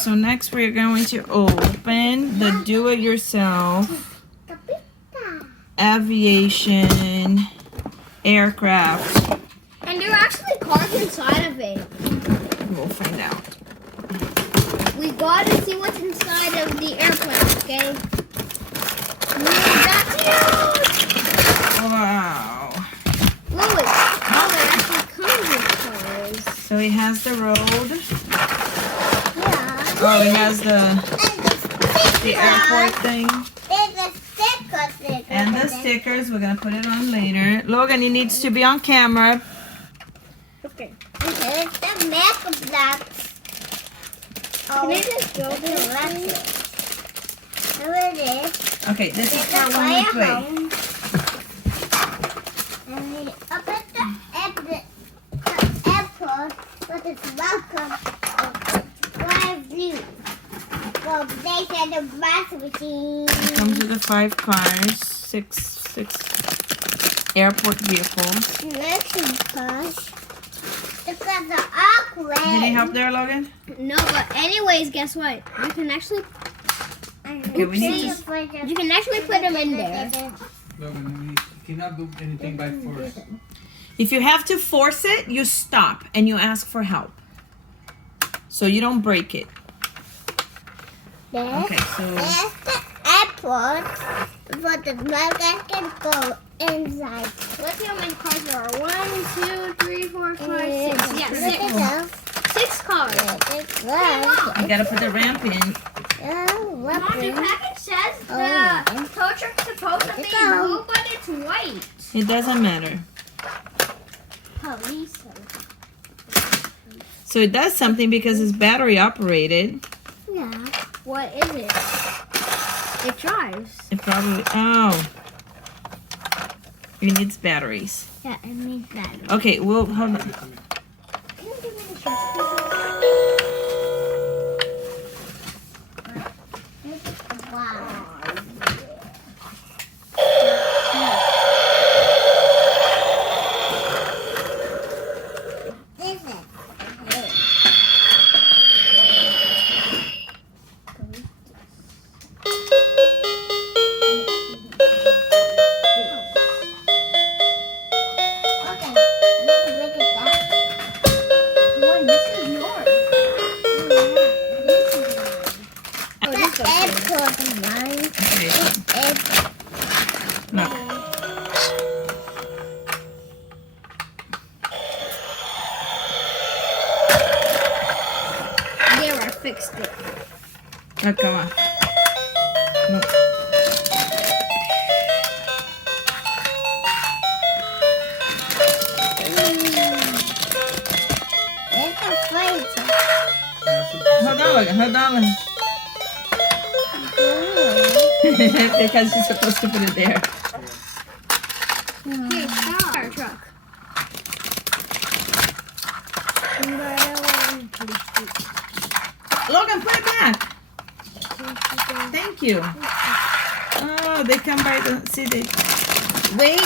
so next we're going to open the do-it-yourself Aviation aircraft. And there are actually cars inside of it. We'll find out. We gotta see what's inside of the airplane, okay? That's huge! Wow. Louis, oh, it actually comes with cars. So he has the road. Yeah. Oh, he has the airport thing. And the stickers, we're going to put it on later. Logan, it needs to be on camera. Okay. Okay, the makeup blocks. Can I just go the there? Here it is. Okay, this is part when we play. And we open the airport, but it's welcome. Drive blue. Well, they said the bus machine. Comes with the 5 cars, six airport vehicles. Selection cars. Because they're awkward. Did he help there, Logan? No, but anyways, guess what? You can actually Okay, we need to... you can actually put them in there. Logan, you cannot do anything by force. If you have to force it, you stop and you ask for help. So you don't break it. Okay, so... There's the airport, but the burger can go inside. Let's see how many cars there are. 1, 2, 3, 4, 5, 6. Yeah, Look at 6. 6 cars. this. You gotta put the ramp in. Mom, the package says the tow truck's supposed to be blue, but it's white. It doesn't matter. Police. So it does something because it's battery operated. Yeah. What is it? It drives. It probably... Oh. It needs batteries. Yeah, it needs that. Okay, well, hold on. Wow. This is okay. Look at that. One, this is yours. The airport is mine. Okay, It's look. There, I fixed it. Look, come on. Look. it's a fight. Hold on, Logan. Hold on, Logan. Because you're supposed to put it there. Okay, fire truck. Logan, put it back. Thank you. Oh, they come by the... See, they... Wait.